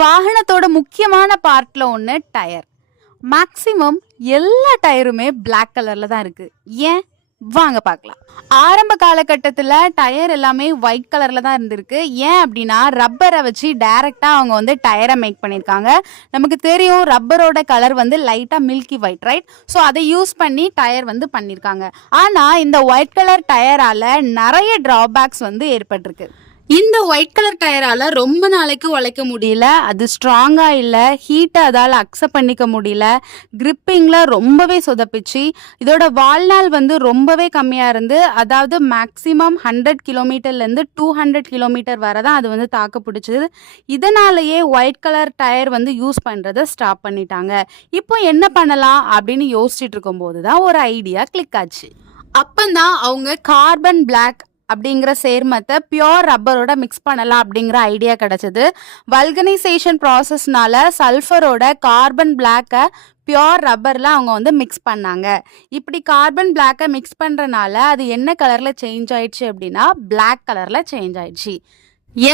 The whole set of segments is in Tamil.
வாகனத்தோட முக்கியமான பார்ட்ல ஒன்று டயர். மேக்ஸிமம் எல்லா டயருமே Black கலர்ல தான் இருக்கு. ஏன்? வாங்க பார்க்கலாம். ஆரம்ப காலகட்டத்தில் டயர் எல்லாமே ஒயிட் கலரில் தான் இருந்திருக்கு. ஏன் அப்படின்னா ரப்பரை வச்சு டைரெக்டாக அவங்க வந்து டயரை மேக் பண்ணியிருக்காங்க. நமக்கு தெரியும் ரப்பரோட கலர் வந்து லைட்டாக மில்கி ஒயிட், ரைட்? ஸோ அதை யூஸ் பண்ணி டயர் வந்து பண்ணியிருக்காங்க. ஆனால் இந்த ஒயிட் கலர் டயரால் நிறைய ட்ராபேக்ஸ் வந்து ஏற்பட்டிருக்கு. இந்த ஒயிட் கலர் டயரால் ரொம்ப நாளைக்கு உழைக்க முடியல, அது ஸ்ட்ராங்காக இல்லை, ஹீட்டை அதால் அக்செப்ட் பண்ணிக்க முடியல, கிரிப்பிங்கில் ரொம்பவே சொதப்பிச்சு. இதோட வாழ்நாள் வந்து ரொம்பவே கம்மியாக இருந்து, அதாவது மேக்ஸிமம் 100 கிலோமீட்டர்லேருந்து 200 கிலோமீட்டர் வரை தான் அது வந்து தாக்கு பிடிச்சது. இதனாலேயே ஒயிட் கலர் டயர் வந்து யூஸ் பண்ணுறதை ஸ்டாப் பண்ணிட்டாங்க. இப்போ என்ன பண்ணலாம் அப்படின்னு யோசிச்சுட்டு இருக்கும்போது தான் ஒரு ஐடியா கிளிக் ஆச்சு. அப்போதான் அவங்க கார்பன் பிளாக் அப்படிங்கிற சேர்மத்தை பியோர் ரப்பரோட மிக்ஸ் பண்ணலாம் அப்படிங்கிற ஐடியா கிடைச்சது. வல்கனைசேஷன் ப்ராசஸ்னால சல்ஃபரோட கார்பன் பிளாக்கை பியோர் ரப்பரில் அவங்க வந்து மிக்ஸ் பண்ணாங்க. இப்படி கார்பன் பிளாக்கை மிக்ஸ் பண்ணுறனால அது என்ன கலரில் சேஞ்ச் ஆயிடுச்சு அப்படின்னா Black கலரில் சேஞ்ச் ஆயிடுச்சு.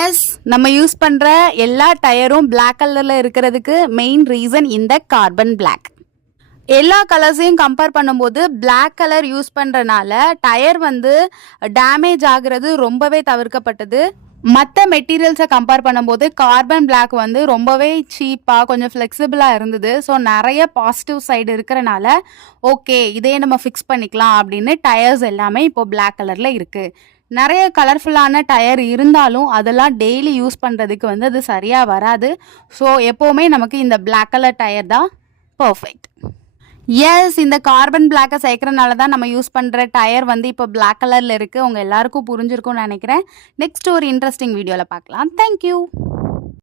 எஸ், நம்ம யூஸ் பண்ணுற எல்லா டயரும் Black கலரில் இருக்கிறதுக்கு மெயின் ரீசன் இந்த கார்பன் பிளாக். எல்லா கலர்ஸையும் கம்பேர் பண்ணும்போது Black கலர் யூஸ் பண்ணுறனால டயர் வந்து டேமேஜ் ஆகுறது ரொம்பவே தவிர்க்கப்பட்டது. மற்ற மெட்டீரியல்ஸை கம்பேர் பண்ணும்போது கார்பன் பிளாக் வந்து ரொம்பவே சீப்பாக கொஞ்சம் ஃப்ளெக்சிபிளாக இருந்தது. ஸோ நிறைய பாசிட்டிவ் சைடு இருக்கிறனால ஓகே இதையே நம்ம ஃபிக்ஸ் பண்ணிக்கலாம் அப்படின்னு டயர்ஸ் எல்லாமே இப்போ Black கலரில் இருக்குது. நிறைய கலர்ஃபுல்லான டயர் இருந்தாலும் அதெல்லாம் டெய்லி யூஸ் பண்ணுறதுக்கு வந்து அது சரியாக வராது. ஸோ எப்போவுமே நமக்கு இந்த Black கலர் டயர் தான் பர்ஃபெக்ட். எஸ், இந்த கார்பன் பிளாக்கை சேர்க்கறனால தான் நம்ம யூஸ் பண்ணுற டயர் வந்து இப்போ Black கலரில் இருக்குது. உங்கள் எல்லாருக்கும் புரிஞ்சிருக்கும்னு நினைக்கிறேன். நெக்ஸ்ட் ஒரு இன்ட்ரெஸ்டிங் வீடியோவில் பார்க்கலாம். தேங்க்யூ.